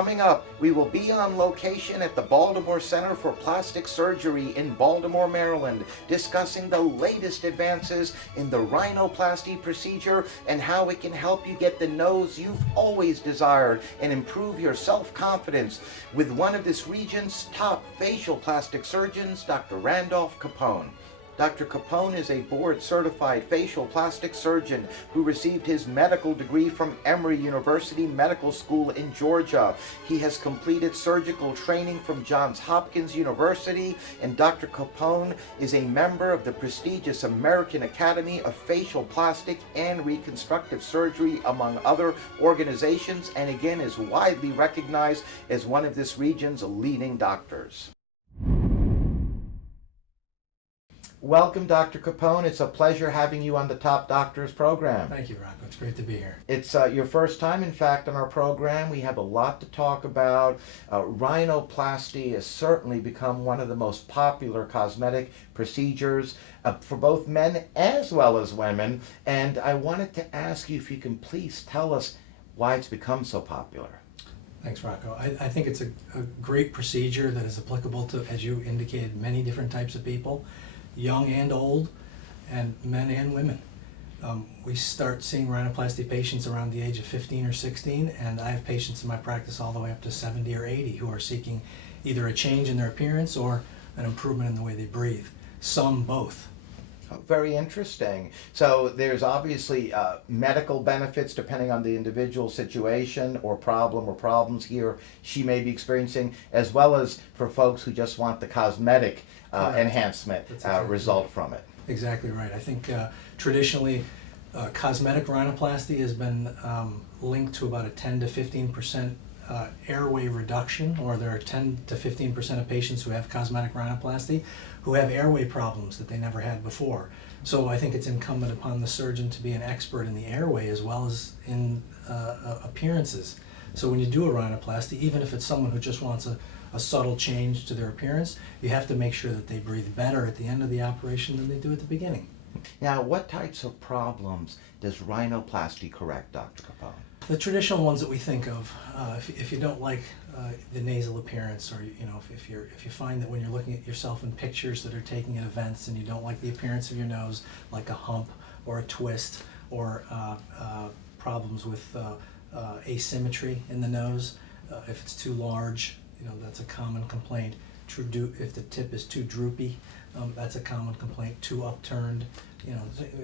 Coming up, we will be on location at the Baltimore Center for Plastic Surgery in Baltimore, Maryland, discussing the latest advances in the rhinoplasty procedure and how it can help you get the nose you've always desired and improve your self-confidence with one of this region's top facial plastic surgeons, Dr. Randolph Capone. Dr. Capone is a board-certified facial plastic surgeon who received his medical degree from Emory University Medical School in Georgia. He has completed surgical training from Johns Hopkins University, and Dr. Capone is a member of the prestigious American Academy of Facial Plastic and Reconstructive Surgery, among other organizations, and again is widely recognized as one of this region's leading doctors. Welcome, Dr. Capone. It's a pleasure having you on the Top Doctors program. Thank you, Rocco. It's great to be here. It's your first time, in fact, on our program. We have a lot to talk about. Rhinoplasty has certainly become one of the most popular cosmetic procedures for both men as well as women. And I wanted to ask you if you can please tell us why it's become so popular. Thanks, Rocco. I think it's a great procedure that is applicable to, as you indicated, many different types of people. Young and old, and men and women. We start seeing rhinoplasty patients around the age of 15 or 16, and I have patients in my practice all the way up to 70 or 80 who are seeking either a change in their appearance or an improvement in the way they breathe. Some both. Very interesting. So there's obviously medical benefits depending on the individual situation or problem or problems he or she may be experiencing, as well as for folks who just want the cosmetic enhancement result from it. Exactly right. I think traditionally cosmetic rhinoplasty has been linked to about a 10 to 15% airway reduction, or there are 10 to 15% of patients who have cosmetic rhinoplasty who have airway problems that they never had before. So I think it's incumbent upon the surgeon to be an expert in the airway as well as in appearances. So when you do a rhinoplasty, even if it's someone who just wants a subtle change to their appearance, you have to make sure that they breathe better at the end of the operation than they do at the beginning. Now, what types of problems does rhinoplasty correct, Dr. Capone? The traditional ones that we think of, if you don't like the nasal appearance, or if you find that when you're looking at yourself in pictures that are taken at events and you don't like the appearance of your nose, like a hump or a twist, or problems with asymmetry in the nose, if it's too large, that's a common complaint. If the tip is too droopy, that's a common complaint. Too upturned.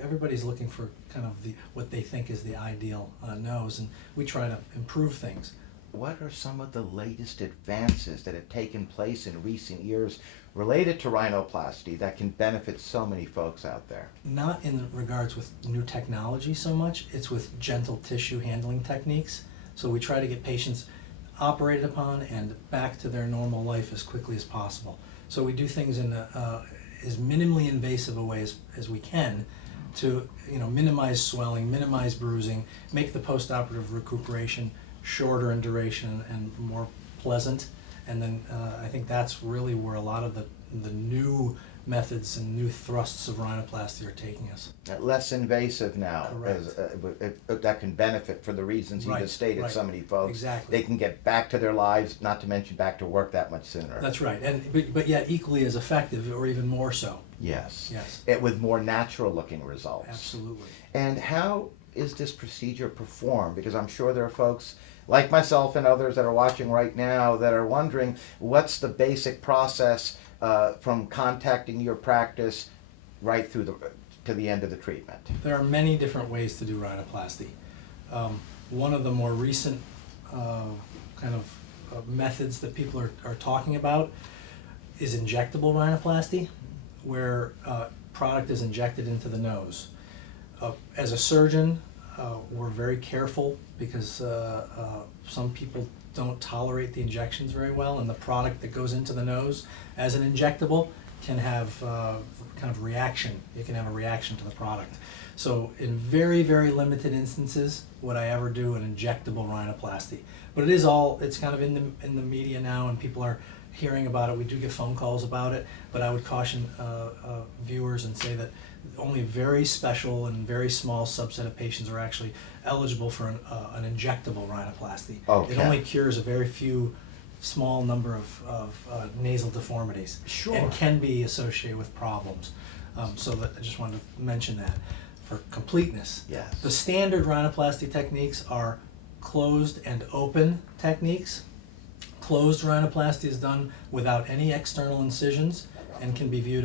Everybody's looking for kind of what they think is the ideal nose, and we try to improve things. What are some of the latest advances that have taken place in recent years related to rhinoplasty that can benefit so many folks out there? Not in regards with new technology so much, it's with gentle tissue handling techniques. So we try to get patients operated upon and back to their normal life as quickly as possible. So we do things in as minimally invasive a way as we can to minimize swelling, minimize bruising, make the post-operative recuperation shorter in duration and more pleasant. And then I think that's really where a lot of the new methods and new thrusts of rhinoplasty are taking us. Less invasive now, that can benefit for the reasons you just stated. So many folks, exactly. They can get back to their lives, not to mention back to work that much sooner. That's right, but yet equally as effective, or even more so. Yes. Yes. With more natural looking results. Absolutely. And how is this procedure performed? Because I'm sure there are folks like myself and others that are watching right now that are wondering what's the basic process from contacting your practice right through to the end of the treatment. There are many different ways to do rhinoplasty. One of the more recent kind of methods that people are talking about is injectable rhinoplasty, where product is injected into the nose. As a surgeon, we're very careful because some people don't tolerate the injections very well, and the product that goes into the nose as an injectable can have kind of reaction. You can have a reaction to the product. So in very, very limited instances would I ever do an injectable rhinoplasty. But it's kind of in the media now, and people are hearing about it. We do get phone calls about it, but I would caution viewers and say that only very special and very small subset of patients are actually eligible for an injectable rhinoplasty. Okay. It only cures a very few small number of nasal deformities. Sure. And can be associated with problems. So that I just wanted to mention that for completeness. Yes. The standard rhinoplasty techniques are closed and open techniques. Closed rhinoplasty is done without any external incisions and can be viewed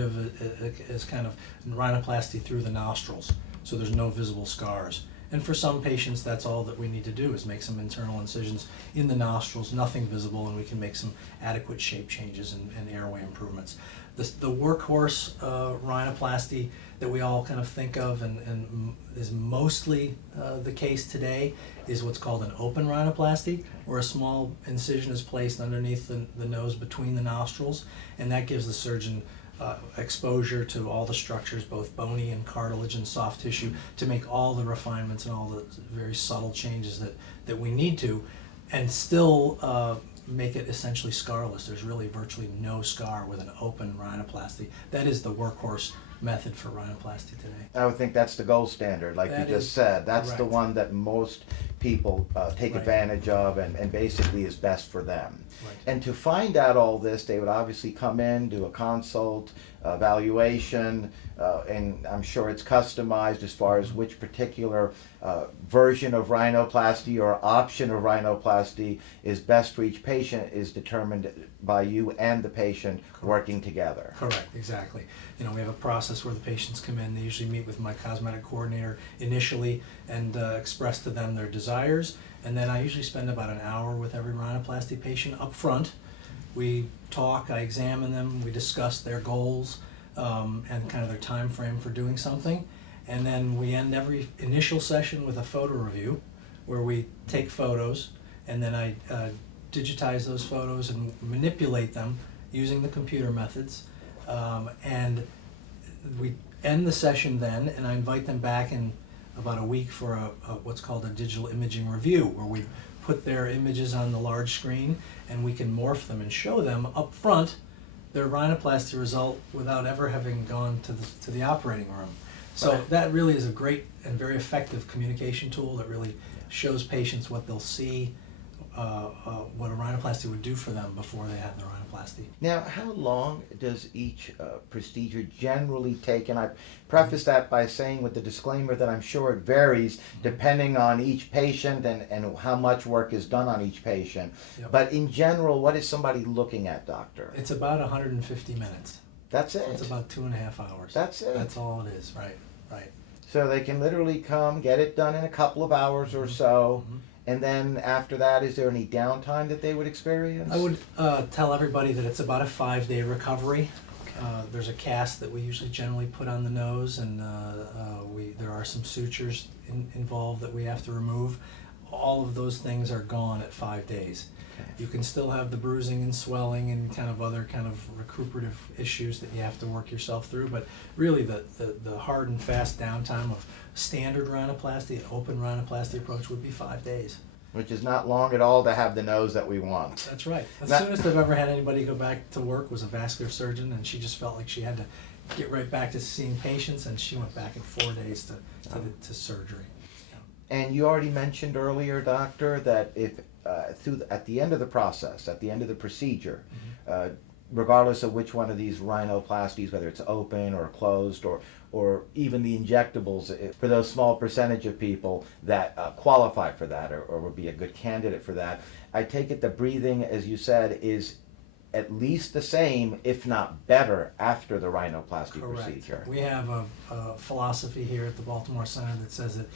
as kind of rhinoplasty through the nostrils, so there's no visible scars. And for some patients, that's all that we need to do is make some internal incisions in the nostrils, nothing visible, and we can make some adequate shape changes and airway improvements. The workhorse rhinoplasty that we all kind of think of and is mostly the case today is what's called an open rhinoplasty, where a small incision is placed underneath the nose between the nostrils, and that gives the surgeon exposure to all the structures, both bony and cartilage and soft tissue, to make all the refinements and all the very subtle changes that we need to, and still make it essentially scarless. There's really virtually no scar with an open rhinoplasty. That is the workhorse method for rhinoplasty today. I would think that's the gold standard, like That you just is said. That's the correct. one that most people take Right. advantage of and basically is best for them. Right. And to find out all this, they would obviously come in, do a consult, evaluation, and I'm sure it's customized as far as which particular version of rhinoplasty or option of rhinoplasty is best for each patient is determined by you and the patient working together. Correct, exactly. You know, we have a process where the patients come in, they usually meet with my cosmetic coordinator initially and express to them their desires, and then I usually spend about an hour with every rhinoplasty patient up front. We talk, I examine them, we discuss their goals and kind of their time frame for doing something, and then we end every initial session with a photo review where we take photos, and then I digitize those photos and manipulate them using the computer methods, and we end the session then, and I invite them back in about a week for what's called a digital imaging review, where we put their images on the large screen and we can morph them and show them up front their rhinoplasty result without ever having gone to the operating room. So Right. that really is a great and very effective communication tool that really shows patients what they'll see, what a rhinoplasty would do for them before they have the rhinoplasty. Now, how long does each procedure generally take? And I preface that by saying with the disclaimer that I'm sure it varies depending on each patient and how much work is done on each patient. Yep. But in general, what is somebody looking at, doctor? It's about 150 minutes. That's it. It's about 2.5 hours. That's it. That's all it is, right, right. So they can literally come, get it done in a couple of hours or so. Mhm. And then after that, is there any downtime that they would experience? I would tell everybody that it's about a 5-day recovery. There's a cast that we usually generally put on the nose, and there are some sutures involved that we have to remove. All of those things are gone at 5 days. Okay. You can still have the bruising and swelling and kind of other kind of recuperative issues that you have to work yourself through, but really the hard and fast downtime of standard rhinoplasty, an open rhinoplasty approach would be 5 days. Which is not long at all to have the nose that we want. That's right. The Now- soonest I've ever had anybody go back to work was a vascular surgeon, and she just felt like she had to get right back to seeing patients, and she went back in 4 days to surgery. And you already mentioned earlier, doctor, that if at the end of the process, at the end of the procedure, regardless of which one of these rhinoplasties, whether it's open or closed or even the injectables, for those small percentage of people that qualify for that or would be a good candidate for that, I take it the breathing, as you said, is at least the same, if not better, after the rhinoplasty procedure. We have a philosophy here at the Baltimore Center that says that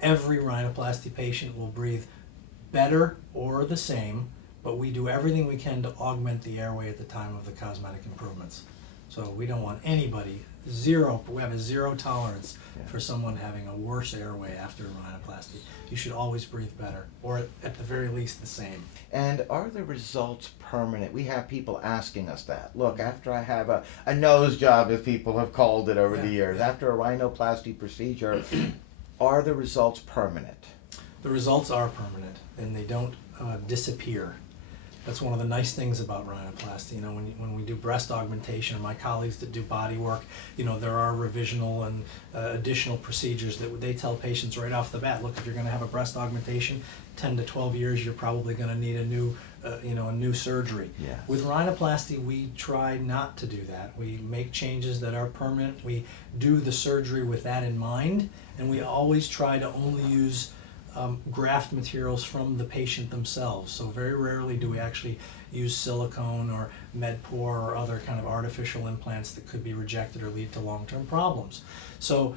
every rhinoplasty patient will breathe better or the same, but we do everything we can to augment the airway at the time of the cosmetic improvements. So we don't want anybody, we have a zero tolerance for someone having a worse airway after a rhinoplasty. You should always breathe better, or at the very least the same. And are the results permanent? We have people asking us that. Look, after I have a nose job, as people have called it over the years, after a rhinoplasty procedure, are the results permanent? The results are permanent, and they don't disappear. That's one of the nice things about rhinoplasty. When we do breast augmentation, or my colleagues that do body work, there are revisional and additional procedures that they tell patients right off the bat. Look, if you're going to have a breast augmentation, 10 to 12 years, you're probably going to need a new surgery. Yes. With rhinoplasty, we try not to do that. We make changes that are permanent. We do the surgery with that in mind, and we always try to only use graft materials from the patient themselves. So very rarely do we actually use silicone or MedPor or other kind of artificial implants that could be rejected or lead to long-term problems. So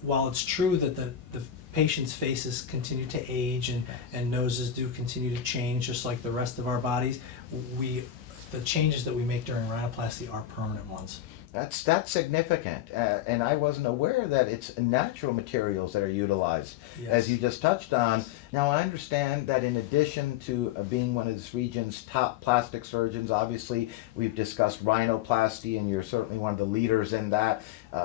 while it's true that the patients' faces continue to age and noses do continue to change just like the rest of our bodies, the changes that we make during rhinoplasty are permanent ones. That's significant, and I wasn't aware that it's natural materials that are utilized, Yes. as you just touched on. Now, I understand that in addition to being one of this region's top plastic surgeons, obviously we've discussed rhinoplasty, and you're certainly one of the leaders in that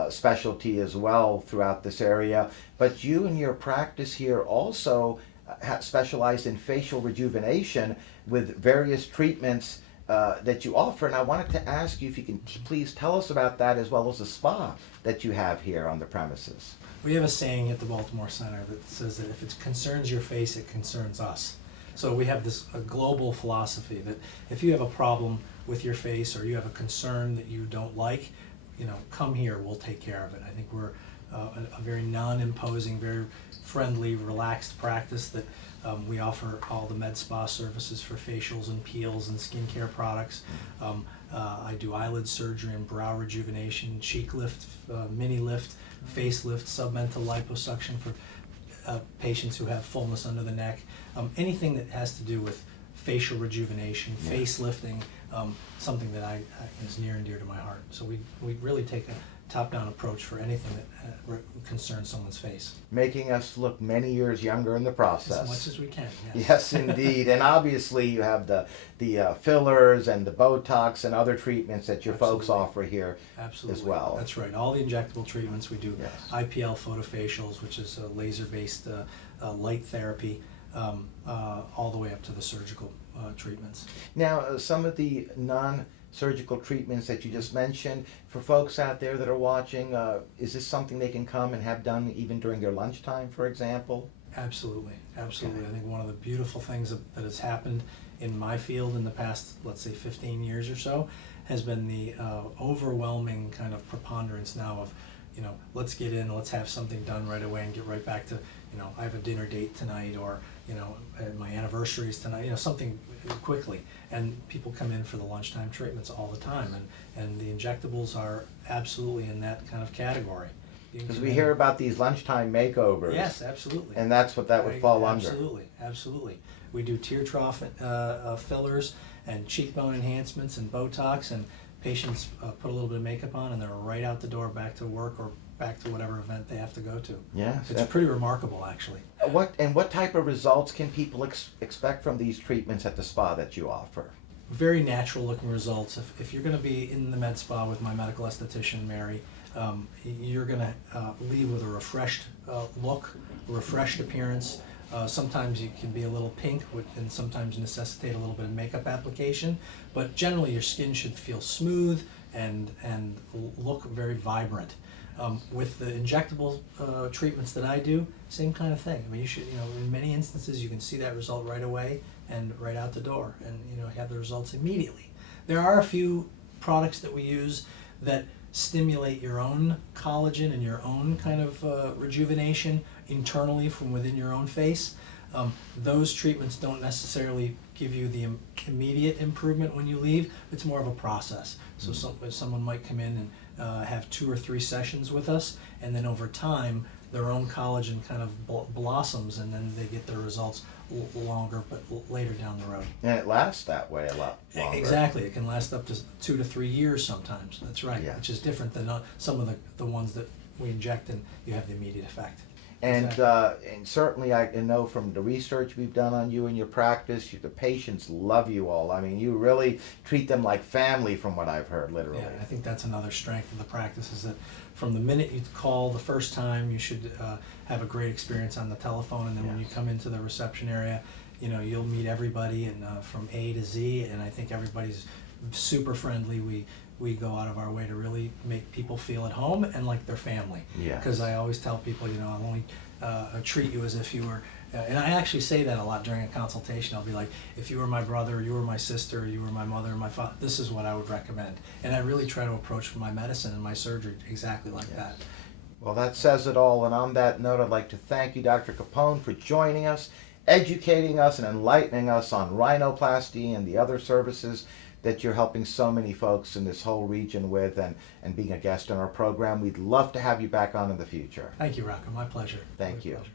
specialty as well throughout this area. But you and your practice here also specialized in facial rejuvenation with various treatments that you offer, and I wanted to ask you if you can please tell us about that, as well as the spa that you have here on the premises. We have a saying at the Baltimore Center that says that if it concerns your face, it concerns us. So we have a global philosophy that if you have a problem with your face or you have a concern that you don't like, come here, we'll take care of it. I think we're a very non-imposing, very friendly, relaxed practice that we offer all the med spa services for facials and peels and skincare products. I do eyelid surgery and brow rejuvenation, cheek lift, mini lift, face lift, submental liposuction for patients who have fullness under the neck. Anything that has to do with facial rejuvenation, face lifting, something that is near and dear to my heart. So we really take a top-down approach for anything that concerns someone's face. Making us look many years younger in the process. As much as we can, yes. Yes, indeed. And obviously you have the fillers and the Botox and other treatments that your folks offer here Absolutely. as well. That's right. All the injectable treatments we do. Yes. IPL photofacials, which is a laser-based light therapy, all the way up to the surgical treatments. Now, some of the non-surgical treatments that you just mentioned, for folks out there that are watching, is this something they can come and have done even during their lunchtime, for example? Absolutely, absolutely. Okay. I think one of the beautiful things that has happened in my field in the past, let's say 15 years or so, has been the overwhelming kind of preponderance now of, let's get in, let's have something done right away and get right back to, I have a dinner date tonight, or, my anniversary is tonight, something quickly. And people come in for the lunchtime treatments all the time, and the injectables are absolutely in that kind of category. Because we hear about these lunchtime makeovers. Yes, absolutely. And that's what that would fall under. Absolutely, absolutely. We do tear trough fillers and cheekbone enhancements and Botox, and patients put a little bit of makeup on and they're right out the door back to work or back to whatever event they have to go to. Yes. It's pretty remarkable, actually. What type of results can people expect from these treatments at the spa that you offer? Very natural looking results. If you're going to be in the med spa with my medical esthetician, Mary, you're going to leave with a refreshed look, a refreshed appearance. Sometimes you can be a little pink and sometimes necessitate a little bit of makeup application, but generally your skin should feel smooth and look very vibrant. With the injectable treatments that I do, same kind of thing. I mean, you should, in many instances you can see that result right away and right out the door, and have the results immediately. There are a few products that we use that stimulate your own collagen and your own kind of rejuvenation internally from within your own face. Those treatments don't necessarily give you the immediate improvement when you leave. It's more of a process. So someone might come in and have 2 or 3 sessions with us, and then over time their own collagen kind of blossoms, and then they get their results longer, but later down the road. And it lasts that way a lot longer. Exactly. It can last up to 2 to 3 years sometimes. That's right. Yeah. Which is different than some of the ones that we inject and you have the immediate effect. And Exactly. and certainly I know from the research we've done on you and your practice, the patients love you all. I mean, you really treat them like family, from what I've heard, literally. Yeah, I think that's another strength of the practice, is that from the minute you call the first time, you should have a great experience on the telephone, and then when you Yes. come into the reception area, you know, you'll meet everybody and from A to Z, and I think everybody's super friendly. We go out of our way to really make people feel at home and like their family. Yes. Because I always tell people, you know, I'll only treat you as if you were, and I actually say that a lot during a consultation. I'll be like, if you were my brother, you were my sister, you were my mother, my father, this is what I would recommend. And I really try to approach my medicine and my surgery exactly like that. Well, that says it all. And on that note, I'd like to thank you, Dr. Capone, for joining us, educating us, and enlightening us on rhinoplasty and the other services that you're helping so many folks in this whole region with, and being a guest on our program. We'd love to have you back on in the future. Thank you, Rocco. My pleasure. Thank you. Pleasure.